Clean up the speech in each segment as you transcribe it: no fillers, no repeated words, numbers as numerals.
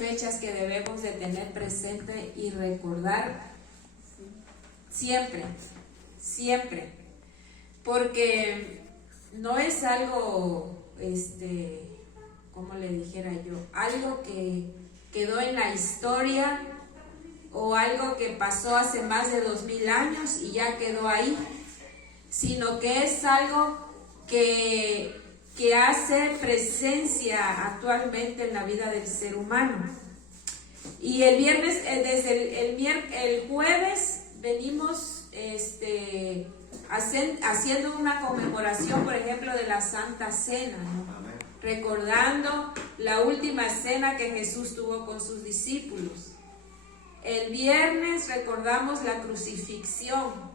fechas que debemos de tener presente y recordar siempre, siempre, porque no es algo, como le dijera yo, algo que quedó en la historia o algo que pasó hace más de 2000 años y ya quedó ahí, sino que es algo que hace presencia actualmente en la vida del ser humano. Y el viernes, desde el jueves venimos haciendo una conmemoración, por ejemplo, de la Santa Cena, ¿no? Recordando la última cena que Jesús tuvo con sus discípulos. El viernes recordamos la crucifixión.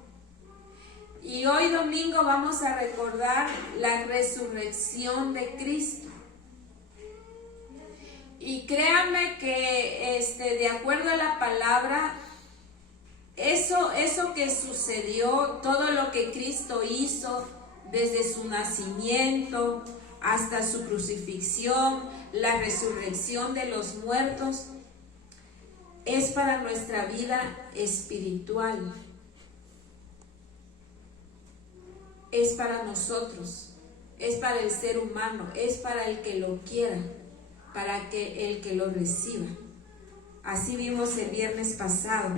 Y hoy domingo vamos a recordar la resurrección de Cristo. Y créanme que de acuerdo a la palabra, eso que sucedió, todo lo que Cristo hizo desde su nacimiento hasta su crucifixión, la resurrección de los muertos, es para nuestra vida espiritual. Es para nosotros, es para el ser humano, es para el que lo quiera, para el que lo reciba. Así vimos el viernes pasado.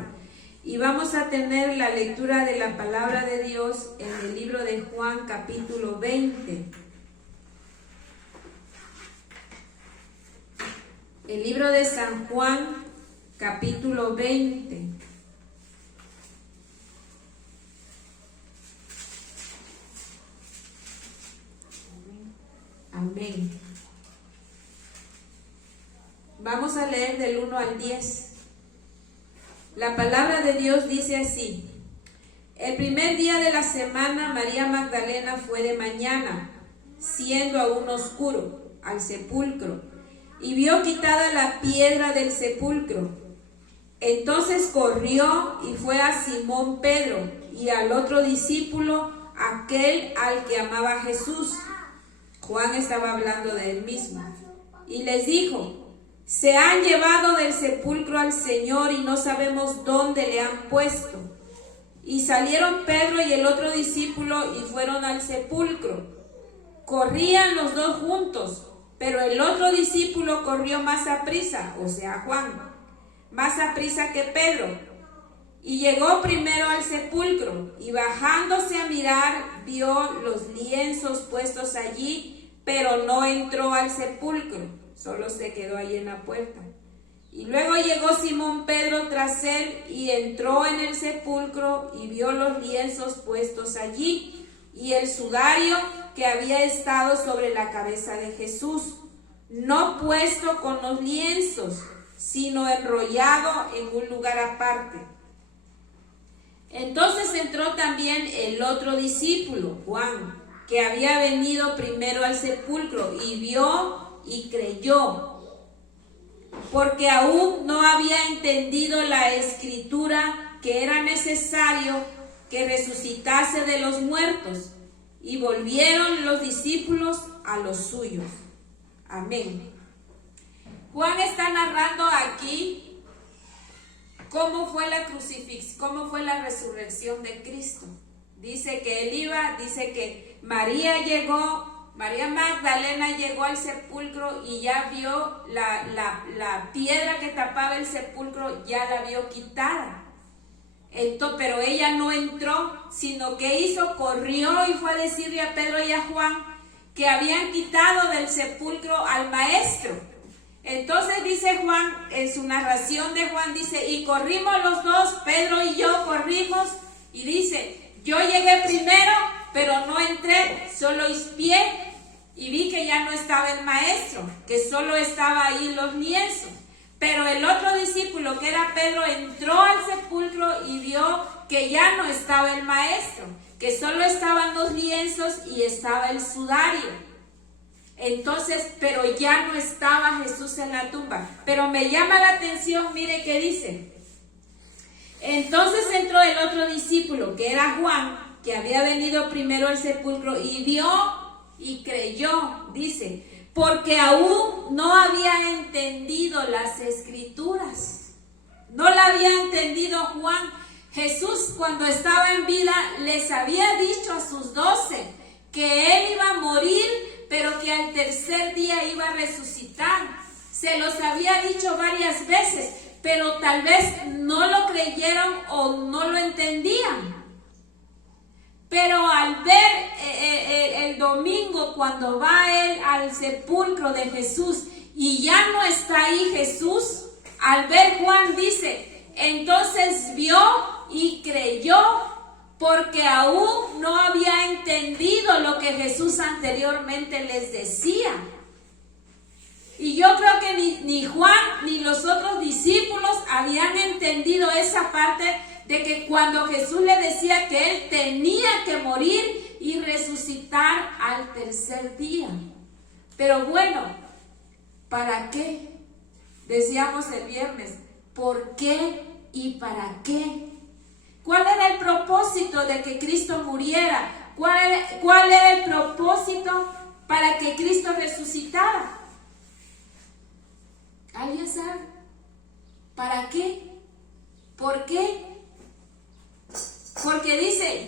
Y vamos a tener la lectura de la palabra de Dios en el libro de Juan, capítulo 20. El libro de San Juan, capítulo 20. Amén. Vamos a leer del 1 al 10. La palabra de Dios dice así: el primer día de la semana, María Magdalena fue de mañana, siendo aún oscuro, al sepulcro, y vio quitada la piedra del sepulcro. Entonces corrió y fue a Simón Pedro y al otro discípulo, aquel al que amaba Jesús. Juan estaba hablando de él mismo. Y les dijo: se han llevado del sepulcro al Señor y no sabemos dónde le han puesto. Y salieron Pedro y el otro discípulo y fueron al sepulcro. Corrían los dos juntos, pero el otro discípulo corrió más aprisa, o sea Juan, más aprisa que Pedro. Y llegó primero al sepulcro, y bajándose a mirar, vio los lienzos puestos allí, pero no entró al sepulcro, solo se quedó ahí en la puerta. Y luego llegó Simón Pedro tras él, y entró en el sepulcro, y vio los lienzos puestos allí, y el sudario que había estado sobre la cabeza de Jesús, no puesto con los lienzos, sino enrollado en un lugar aparte. Entonces entró también el otro discípulo, Juan, que había venido primero al sepulcro, y vio y creyó, porque aún no había entendido la escritura que era necesario que resucitase de los muertos. Y volvieron los discípulos a los suyos. Amén. Juan está narrando aquí cómo fue la crucifixión, cómo fue la resurrección de Cristo. Dice que él iba, dice que María Magdalena llegó al sepulcro y ya vio la piedra que tapaba el sepulcro, ya la vio quitada. Pero ella no entró, sino que hizo, corrió y fue a decirle a Pedro y a Juan que habían quitado del sepulcro al maestro. Entonces dice Juan, en su narración de Juan, dice: y corrimos los dos, Pedro y yo corrimos, y dice: yo llegué primero, pero no entré, solo espié y vi que ya no estaba el maestro, que solo estaba ahí los lienzos. Pero el otro discípulo, que era Pedro, entró al sepulcro y vio que ya no estaba el maestro, que solo estaban los lienzos y estaba el sudario. Entonces, pero ya no estaba Jesús en la tumba. Pero me llama la atención, mire qué dice. Entonces entró el otro discípulo, que era Juan, que había venido primero al sepulcro, y vio y creyó, dice. porque aún no había entendido las escrituras. No la había entendido Juan. Jesús, cuando estaba en vida, les había dicho a sus 12 que él iba a morir, pero que al tercer día iba a resucitar. Se los había dicho varias veces, pero tal vez no lo creyeron o no lo entendían. Pero al ver el domingo, cuando va él al sepulcro de Jesús y ya no está ahí Jesús, al ver Juan dice, entonces vio y creyó, porque aún no había entendido lo que Jesús anteriormente les decía. Y yo creo que ni Juan ni los otros discípulos habían entendido esa parte de que cuando Jesús le decía que él tenía que morir y resucitar al tercer día. Pero bueno, ¿para qué? Decíamos el viernes, ¿por qué y para qué? ¿Cuál era el propósito de que Cristo muriera? ¿Cuál era el propósito para que Cristo resucitara? ¿Alguien sabe? ¿Para qué? ¿Por qué? Porque dice,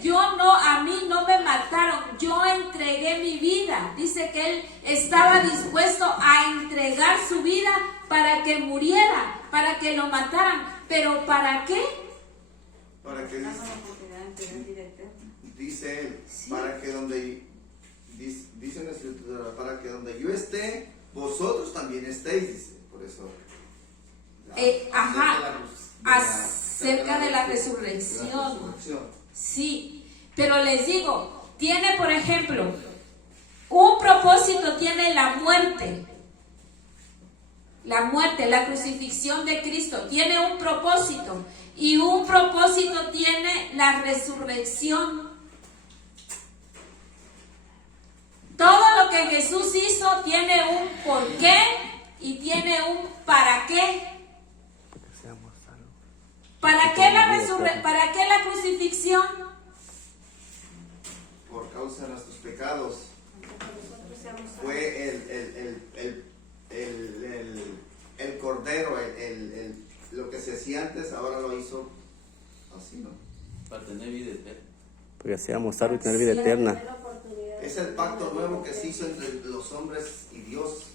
a mí no me mataron, yo entregué mi vida. Dice que él estaba dispuesto a entregar su vida para que muriera, para que lo mataran. ¿Pero para qué? Para que dice él, sí. Para que donde dice en la escritura, para que donde yo esté, vosotros también estéis, dice, por eso. Acerca de la resurrección. Sí, pero les digo, tiene, por ejemplo, un propósito tiene la muerte. La muerte, la crucifixión de Cristo, tiene un propósito. Y un propósito tiene la resurrección. Todo lo que Jesús hizo tiene un porqué y tiene un para qué. ¿Para qué la crucifixión? Por causa de nuestros pecados. Fue el cordero, lo que se hacía antes, ahora lo hizo así, ¿no? Para tener vida eterna. Porque así vamos a estar y tener vida eterna. Es el pacto nuevo que se hizo entre los hombres y Dios.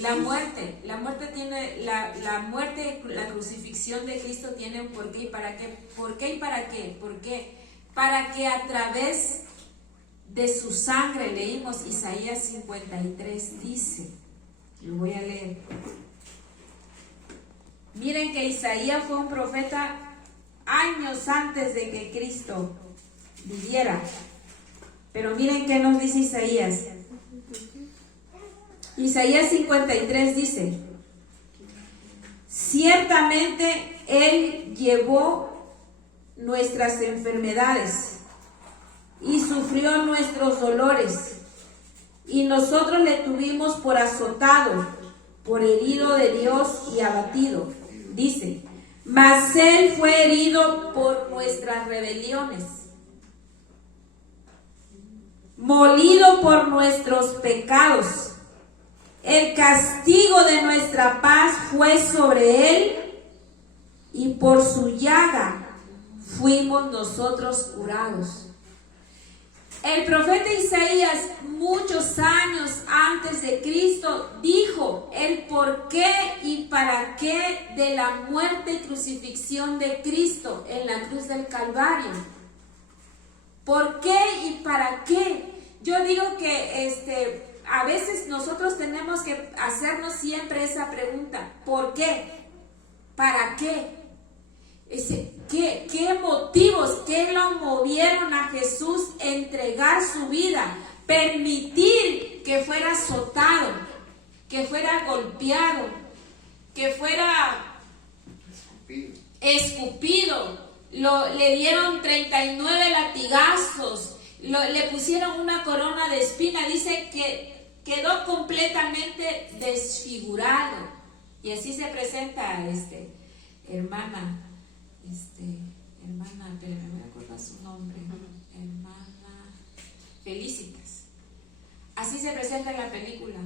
La muerte tiene, la muerte, la crucifixión de Cristo tiene un porqué y para qué. ¿Por qué y para qué? ¿Por qué? Para que a través de su sangre, leímos Isaías 53, dice, lo voy a leer. Miren que Isaías fue un profeta años antes de que Cristo viviera. Pero miren qué nos dice Isaías. Isaías 53 dice, ciertamente Él llevó nuestras enfermedades y sufrió nuestros dolores, y nosotros le tuvimos por azotado, por herido de Dios y abatido. Dice, mas Él fue herido por nuestras rebeliones, molido por nuestros pecados. El castigo de nuestra paz fue sobre Él, y por su llaga fuimos nosotros curados. El profeta Isaías, muchos años antes de Cristo, dijo el por qué y para qué de la muerte y crucifixión de Cristo en la cruz del Calvario. ¿Por qué y para qué? Yo digo que a veces nosotros tenemos que hacernos siempre esa pregunta: ¿por qué? ¿Para qué? ¿Qué motivos, qué lo movieron a Jesús a entregar su vida? Permitir que fuera azotado, que fuera golpeado, que fuera escupido. Le dieron 39 latigazos, le pusieron una corona de espina. Dice que quedó completamente desfigurado. Y así se presenta hermana, pero me voy a acordar su nombre, hermana Felicitas. Así se presenta en la película.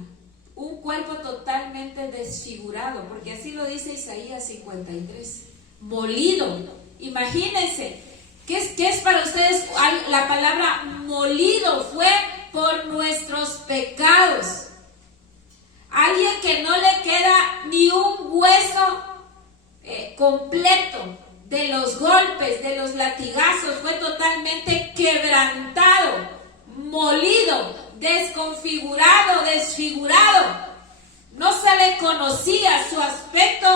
un cuerpo totalmente desfigurado, porque así lo dice Isaías 53, molido. Imagínense, ¿qué es para ustedes la palabra molido? Fue por nuestros pecados. Alguien que no le queda ni un hueso completo de los golpes, de los latigazos, fue totalmente quebrantado, molido, desconfigurado, desfigurado. No se le conocía su aspecto,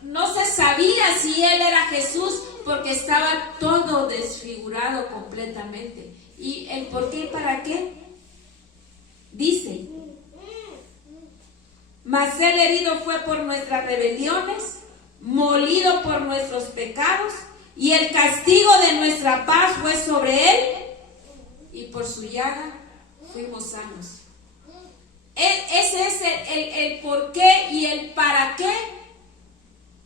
no se sabía si él era Jesús, porque estaba todo desfigurado completamente. ¿Y el por qué y para qué? Dice: mas él herido fue por nuestras rebeliones, molido por nuestros pecados, y el castigo de nuestra paz fue sobre él, y por su llaga fuimos sanos. Ese es el por qué y el para qué.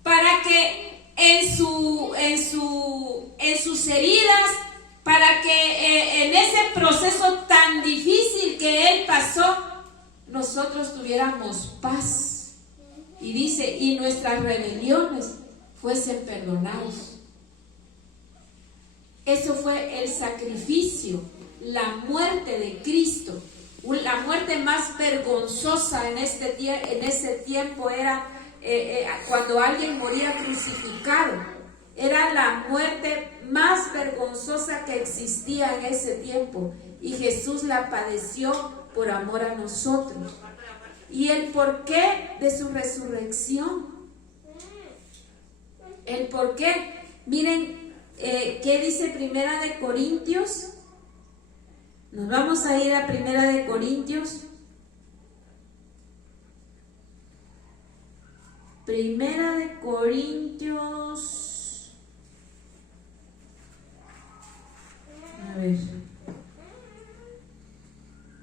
Para que en sus heridas, para que en ese proceso tan difícil que él pasó, nosotros tuviéramos paz. Y dice, y nuestras rebeliones fuesen perdonados. Eso fue el sacrificio, la muerte de Cristo. La muerte más vergonzosa en ese tiempo era cuando alguien moría crucificado. Era la muerte más vergonzosa que existía en ese tiempo, y Jesús la padeció por amor a nosotros. Y el porqué de su resurrección, el porqué, miren, ¿qué dice Primera de Corintios? Nos vamos a ir a Primera de Corintios. Primera de Corintios. A ver.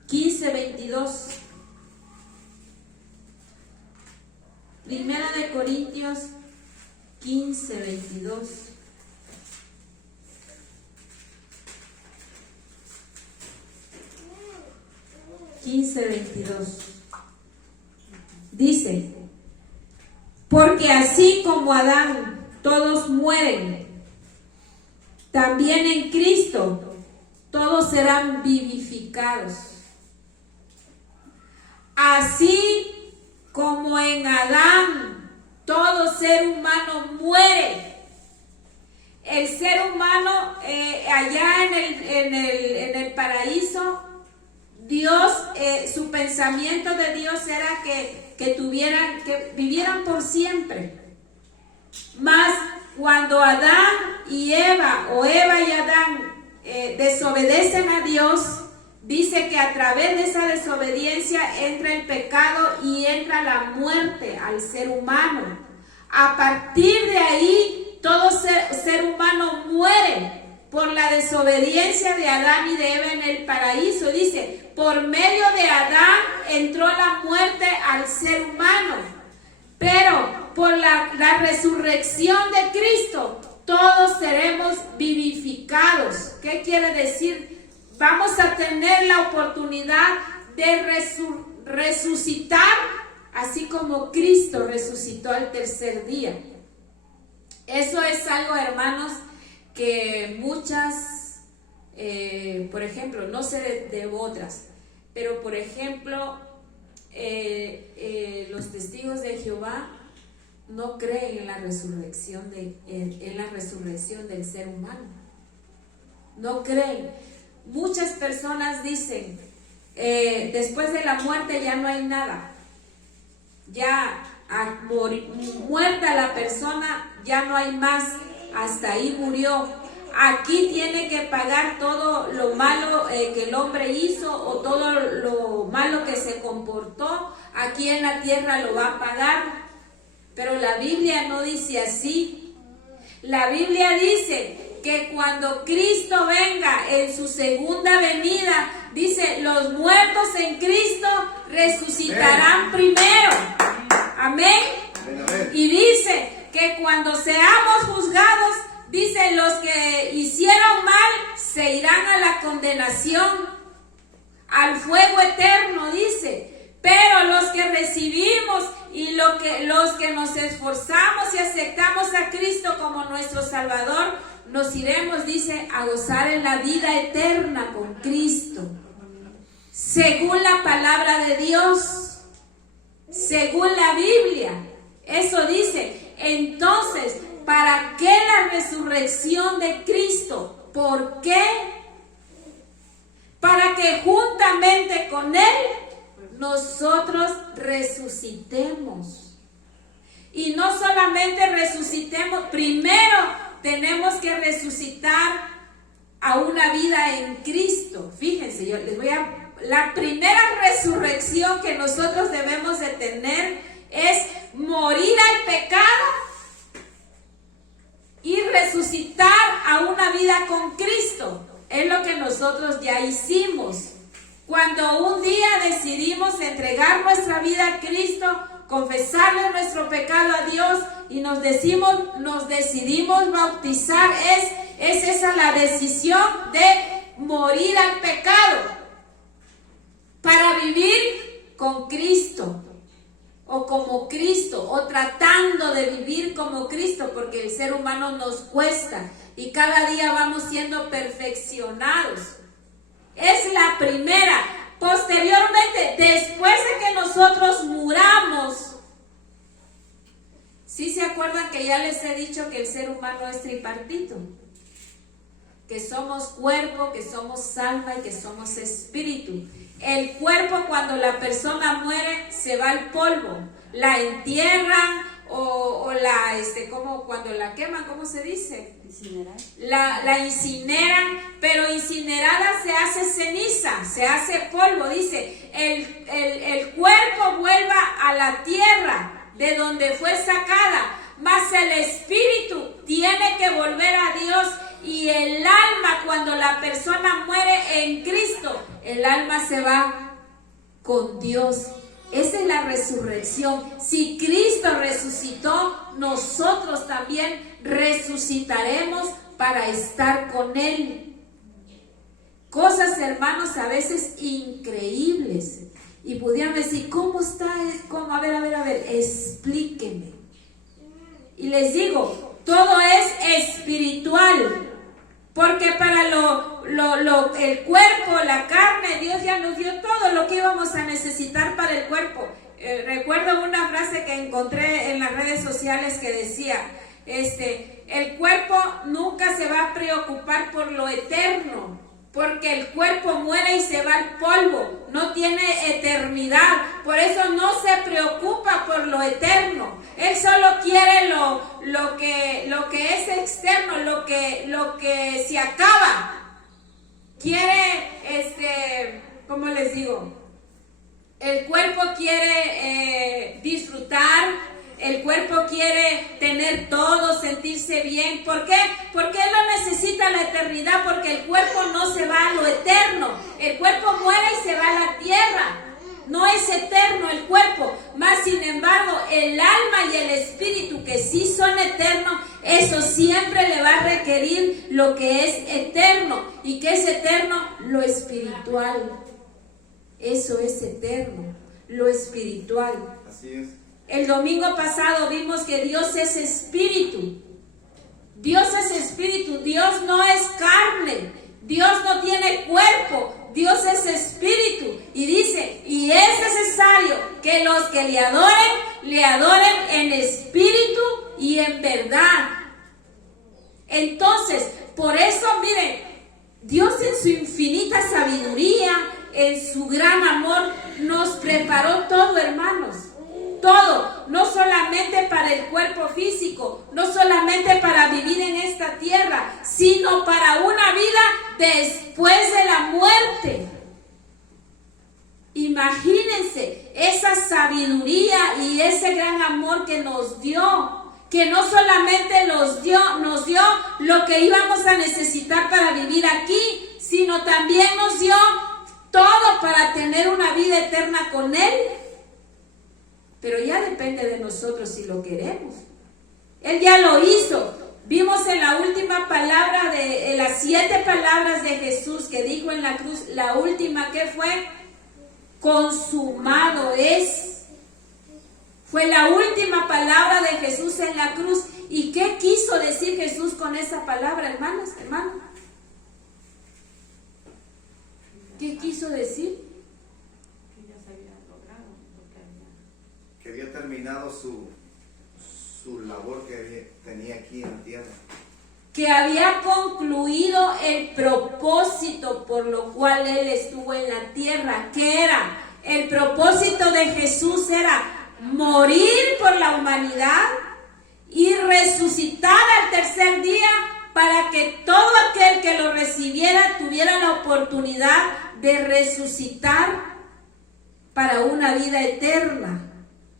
15:22. Primera de Corintios 15:22. Dice: porque así como Adán todos mueren, también en Cristo todos serán vivificados. Así como en Adán todo ser humano muere. El ser humano allá en el paraíso, Dios, su pensamiento de Dios era que vivieran por siempre. Mas cuando Adán y Eva, o Eva y Adán, desobedecen a Dios, dice que a través de esa desobediencia entra el pecado y entra la muerte al ser humano. A partir de ahí, todo ser humano muere por la desobediencia de Adán y de Eva en el paraíso. Dice, por medio de Adán entró la muerte al ser humano, pero por la resurrección de Cristo todos seremos vivificados. ¿Qué quiere decir? Vamos a tener la oportunidad de resucitar, así como Cristo resucitó al tercer día. Eso es algo, hermanos, que muchas, por ejemplo, no sé de otras, pero por ejemplo, los testigos de Jehová no creen en la resurrección del ser humano. No creen. Muchas personas dicen, después de la muerte ya no hay nada. Ya muerta la persona, ya no hay más. Hasta ahí murió. Aquí tiene que pagar todo lo malo que el hombre hizo, o todo lo malo que se comportó. Aquí en la tierra lo va a pagar. Pero la Biblia no dice así. La Biblia dice que cuando Cristo venga en su segunda venida, dice, los muertos en Cristo resucitarán primero. Amén. Y dice que cuando seamos juzgados, dice, los que hicieron mal se irán a la condenación, al fuego eterno, dice. Pero los que recibimos y los que nos esforzamos y aceptamos a Cristo como nuestro Salvador, nos iremos, dice, a gozar en la vida eterna con Cristo. Según la palabra de Dios, según la Biblia. Eso dice. Entonces, ¿para qué la resurrección de Cristo? ¿Por qué? Para que juntamente con Él nosotros resucitemos. Y no solamente resucitemos, primero tenemos que resucitar a una vida en Cristo. Fíjense, yo les voy a... La primera resurrección que nosotros debemos de tener es morir al pecado y resucitar a una vida con Cristo. Es lo que nosotros ya hicimos. Cuando un día decidimos entregar nuestra vida a Cristo, confesarle nuestro pecado a Dios y nos decidimos bautizar, es esa la decisión de morir al pecado para vivir con Cristo o como Cristo o tratando de vivir como Cristo, porque el ser humano nos cuesta y cada día vamos siendo perfeccionados. Es la primera. Posteriormente, después de que nosotros muramos, ¿sí se acuerdan que ya les he dicho que el ser humano es tripartito? Que somos cuerpo, que somos alma y que somos espíritu. El cuerpo, cuando la persona muere, se va al polvo, la entierran o la, como cuando la queman, ¿cómo se dice? Incinerar. La incineran, pero incinerada se hace ceniza, se hace polvo. Dice, el cuerpo vuelva a la tierra de donde fue sacada, mas el espíritu tiene que volver a Dios. Y el alma, cuando la persona muere en Cristo, el alma se va con Dios. Esa es la resurrección. Si Cristo resucitó, nosotros también resucitaremos para estar con Él. Cosas, hermanos, a veces increíbles. Y pudieran decir, ¿cómo está? ¿Cómo? A ver, explíqueme. Y les digo, todo es espiritual. Porque para el cuerpo, la carne, Dios ya nos dio todo lo que íbamos a necesitar para el cuerpo. Recuerdo una frase que encontré en las redes sociales que decía, el cuerpo nunca se va a preocupar por lo eterno, porque el cuerpo muere y se va al polvo, no tiene eternidad, por eso no se preocupa por lo eterno. Él solo quiere lo que es externo, lo que se acaba. Quiere, ¿cómo les digo? El cuerpo quiere disfrutar. El cuerpo quiere tener todo, sentirse bien. ¿Por qué? Porque él no necesita la eternidad, porque el cuerpo no se va a lo eterno. El cuerpo muere y se va a la tierra. No es eterno el cuerpo, más sin embargo el alma y el espíritu, que sí son eternos, eso siempre le va a requerir lo que es eterno. ¿Y qué es eterno? Lo espiritual. Eso es eterno, lo espiritual. Así es. El domingo pasado vimos que Dios es espíritu. Dios es espíritu, Dios no es carne, Dios no tiene cuerpo, Dios es espíritu. Y dice, y es necesario que los que le adoren en espíritu y en verdad. Entonces, por eso, miren, Dios en su infinita sabiduría, en su gran amor, nos preparó todo, hermanos. Todo, no solamente para el cuerpo físico, no solamente para vivir en esta tierra, sino para una vida después de la muerte. Imagínense esa sabiduría y ese gran amor que nos dio, que no solamente nos dio lo que íbamos a necesitar para vivir aquí, sino también nos dio todo para tener una vida eterna con Él. Pero ya depende de nosotros si lo queremos. Él ya lo hizo. Vimos en la última palabra en las 7 palabras de Jesús que dijo en la cruz, la última que fue, consumado es. Fue la última palabra de Jesús en la cruz. ¿Y qué quiso decir Jesús con esa palabra, hermanos? ¿Qué quiso decir? Que había terminado su labor que tenía aquí en la tierra. Que había concluido el propósito por lo cual Él estuvo en la tierra. ¿Qué era? El propósito de Jesús era morir por la humanidad y resucitar al tercer día para que todo aquel que lo recibiera tuviera la oportunidad de resucitar para una vida eterna.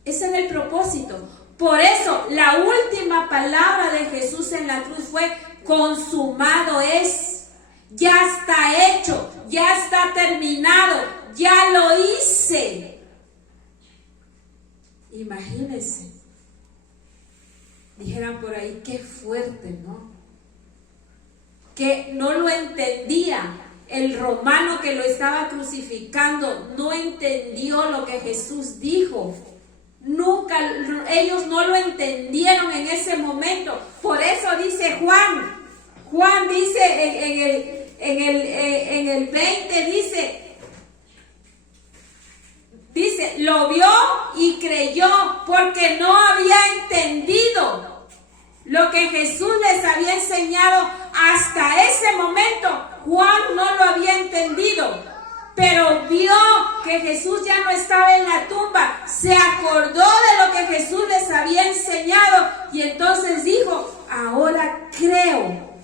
Ese era el propósito. Por eso la última palabra de Jesús en la cruz fue: consumado es. Ya está hecho, ya está terminado, ya lo hice. Imagínense. Dijeran por ahí, qué fuerte, ¿no? Que no lo entendía. El romano que lo estaba crucificando no entendió lo que Jesús dijo. Nunca, ellos no lo entendieron en ese momento. Por eso dice Juan dice en el 20, dice, lo vio y creyó porque no había entendido lo que Jesús les había enseñado hasta ese momento. Juan no lo había entendido, pero vio que Jesús ya no estaba en la tumba, se acordó de lo que Jesús les había enseñado y entonces dijo: ahora creo.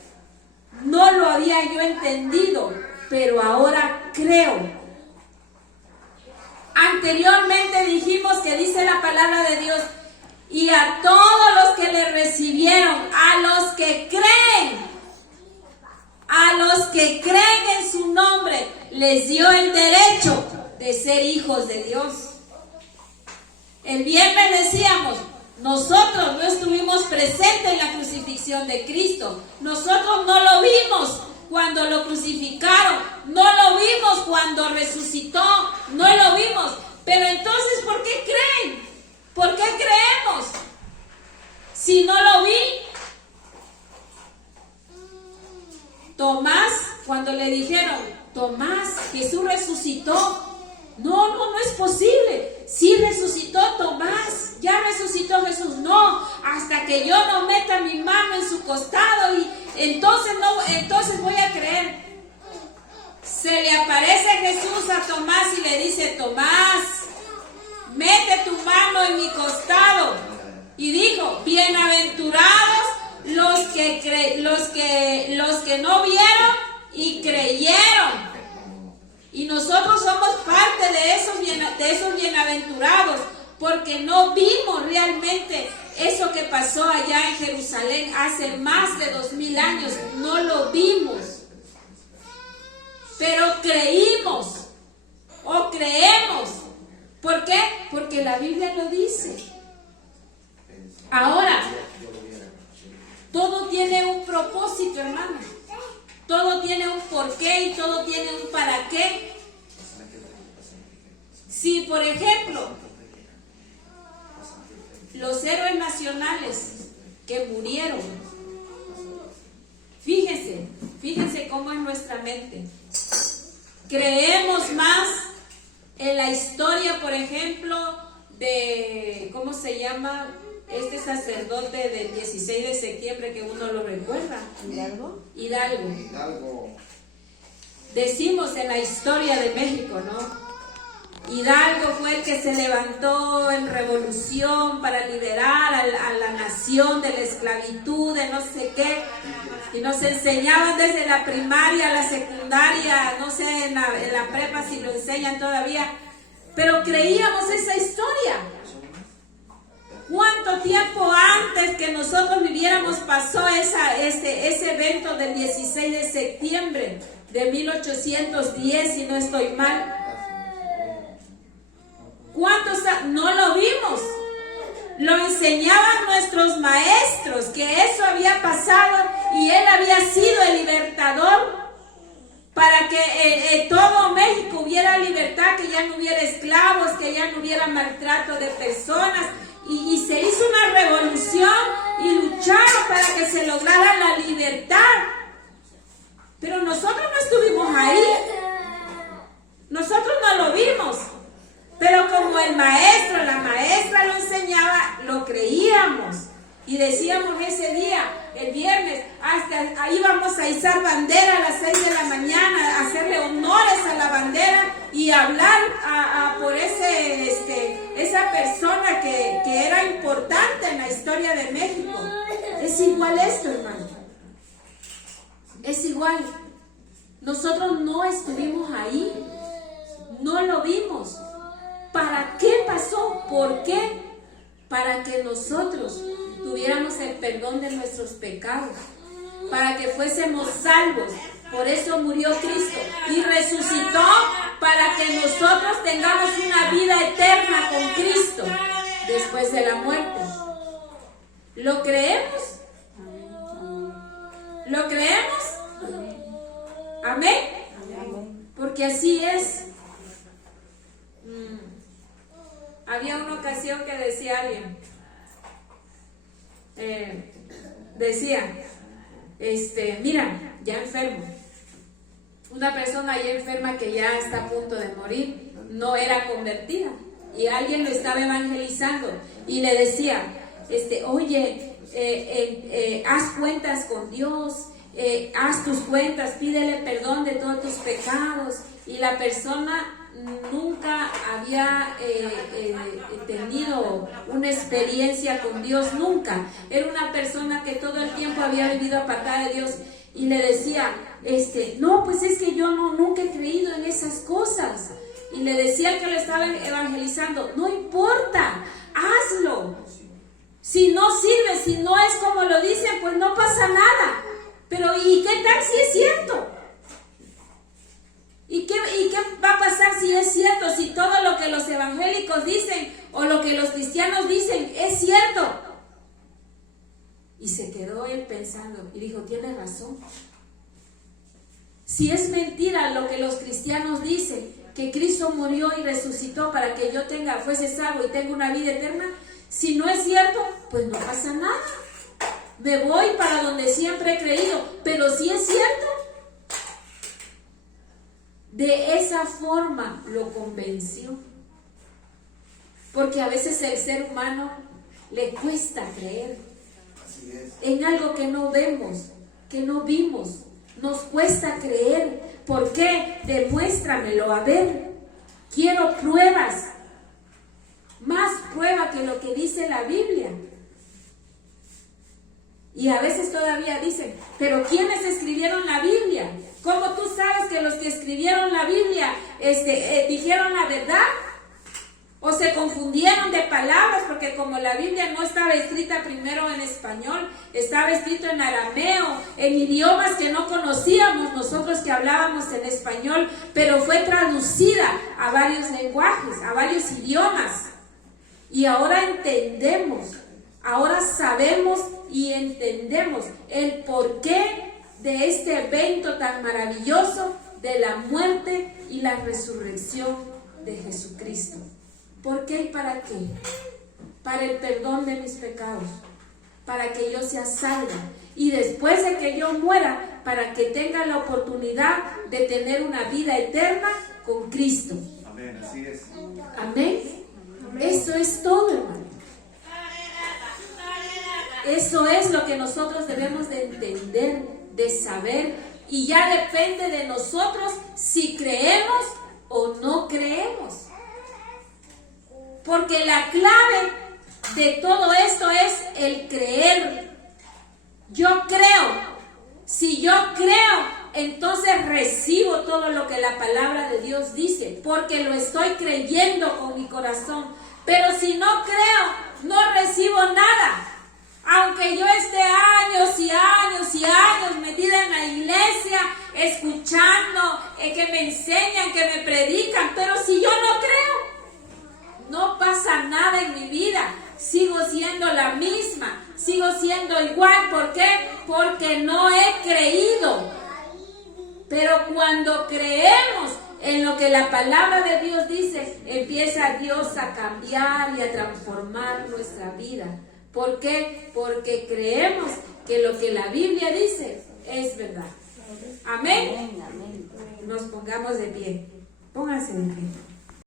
No lo había yo entendido, pero ahora creo. Anteriormente dijimos que dice la palabra de Dios: y a todos los que le recibieron, a los que creen en su nombre, les dio el derecho de ser hijos de Dios. El viernes decíamos, nosotros no estuvimos presentes en la crucifixión de Cristo. Nosotros no lo vimos cuando lo crucificaron, no lo vimos cuando resucitó, no lo vimos. Pero entonces, ¿por qué creen? ¿Por qué creemos? Si no lo vi. Tomás, cuando le dijeron, Tomás, Jesús resucitó. No es posible. Sí resucitó Tomás, ya resucitó Jesús. No, hasta que yo no meta mi mano en su costado y entonces voy a creer. Se le aparece Jesús a Tomás y le dice: Tomás, mete tu mano en mi costado. Y dijo: bienaventurados los que no vieron y creyeron. Y nosotros somos parte de esos bienaventurados, porque no vimos realmente eso que pasó allá en Jerusalén hace más de 2000 años. No lo vimos, pero creímos o creemos. ¿Por qué? Porque la Biblia lo dice. Ahora, todo tiene un propósito, hermanos. Todo tiene un porqué y todo tiene un para qué. Si, por ejemplo, los héroes nacionales que murieron, fíjense cómo es nuestra mente. Creemos más en la historia, por ejemplo, de, ¿cómo se llama? Este sacerdote del 16 de septiembre que uno lo recuerda. Hidalgo. Decimos en la historia de México, ¿no? Hidalgo fue el que se levantó en revolución para liberar a la nación de la esclavitud, de no sé qué. Y nos enseñaban desde la primaria a la secundaria, no sé, en la prepa si lo enseñan todavía. Pero creíamos esa historia. ¿Cuánto tiempo antes que nosotros viviéramos pasó ese evento del 16 de septiembre de 1810, si no estoy mal? ¿Cuántos? No lo vimos. Lo enseñaban nuestros maestros, que eso había pasado y él había sido el libertador para que todo México hubiera libertad, que ya no hubiera esclavos, que ya no hubiera maltrato de personas. Y se hizo una revolución y lucharon para que se lograra la libertad. Pero nosotros no estuvimos ahí. Nosotros no lo vimos. Pero como el maestro, la maestra lo enseñaba, lo creíamos. Y decíamos ese día, el viernes, hasta ahí vamos a izar bandera a las 6 de la mañana, hacerle honores a la bandera y hablar por esa persona que era importante en la historia de México. Es igual esto, hermano. Es igual. Nosotros no estuvimos ahí, no lo vimos. ¿Para qué pasó? ¿Por qué? Para que nosotros tuviéramos el perdón de nuestros pecados, para que fuésemos salvos. Por eso murió Cristo y resucitó, para que nosotros tengamos una vida eterna con Cristo después de la muerte. ¿Lo creemos? ¿Lo creemos? Amén. Porque así es. Había una ocasión que decía alguien, mira, ya enfermo. Una persona ya enferma que ya está a punto de morir, no era convertida. Y alguien lo estaba evangelizando y le decía, oye, haz cuentas con Dios, haz tus cuentas, pídele perdón de todos tus pecados. Y la persona nunca había tenido una experiencia con Dios, nunca. Era una persona que todo el tiempo había vivido apartada de Dios. Y le decía, no, pues es que yo nunca he creído en esas cosas. Y le decía que lo estaba evangelizando. No importa, hazlo. Si no sirve, si no es como lo dicen, pues no pasa nada. Pero ¿y qué tal si es cierto? ¿Y qué va a pasar si es cierto? Si todo lo que los evangélicos dicen o lo que los cristianos dicen es cierto. Y se quedó él pensando y dijo, tiene razón. Si es mentira lo que los cristianos dicen, que Cristo murió y resucitó para que yo fuese salvo y tenga una vida eterna, si no es cierto, pues no pasa nada. Me voy para donde siempre he creído. Pero si es cierto, de esa forma lo convenció. Porque a veces el ser humano le cuesta creer en algo que no vemos, que no vimos. Nos cuesta creer. ¿Por qué? Demuéstramelo. A ver, quiero pruebas. Más prueba que lo que dice la Biblia. Y a veces todavía dicen, pero ¿quiénes escribieron la Biblia? ¿Cómo tú sabes que los que escribieron la Biblia dijeron la verdad? ¿O se confundieron de palabras? Porque como la Biblia no estaba escrita primero en español, estaba escrito en arameo, en idiomas que no conocíamos nosotros que hablábamos en español, pero fue traducida a varios lenguajes, a varios idiomas. Y ahora entendemos, ahora sabemos y entendemos el porqué de este evento tan maravilloso de la muerte y la resurrección de Jesucristo. ¿Por qué y para qué? Para el perdón de mis pecados, para que yo sea salva y después de que yo muera, para que tenga la oportunidad de tener una vida eterna con Cristo. Amén, así es. Amén. Eso es todo, hermano. Eso es lo que nosotros debemos de entender, de saber, y ya depende de nosotros si creemos o no creemos. Porque la clave de todo esto es el creer. Yo creo. Si yo creo, entonces recibo todo lo que la palabra de Dios dice, porque lo estoy creyendo con mi corazón. Pero si no creo, no recibo nada. Aunque yo esté años y años y años metida en la iglesia, escuchando, que me enseñan, que me predican, pero si yo no creo, no pasa nada en mi vida. Sigo siendo la misma, sigo siendo igual. ¿Por qué? Porque no he creído. Pero cuando creemos en lo que la palabra de Dios dice, empieza Dios a cambiar y a transformar nuestra vida. ¿Por qué? Porque creemos que lo que la Biblia dice es verdad. Amén. Nos pongamos de pie. Pónganse de pie.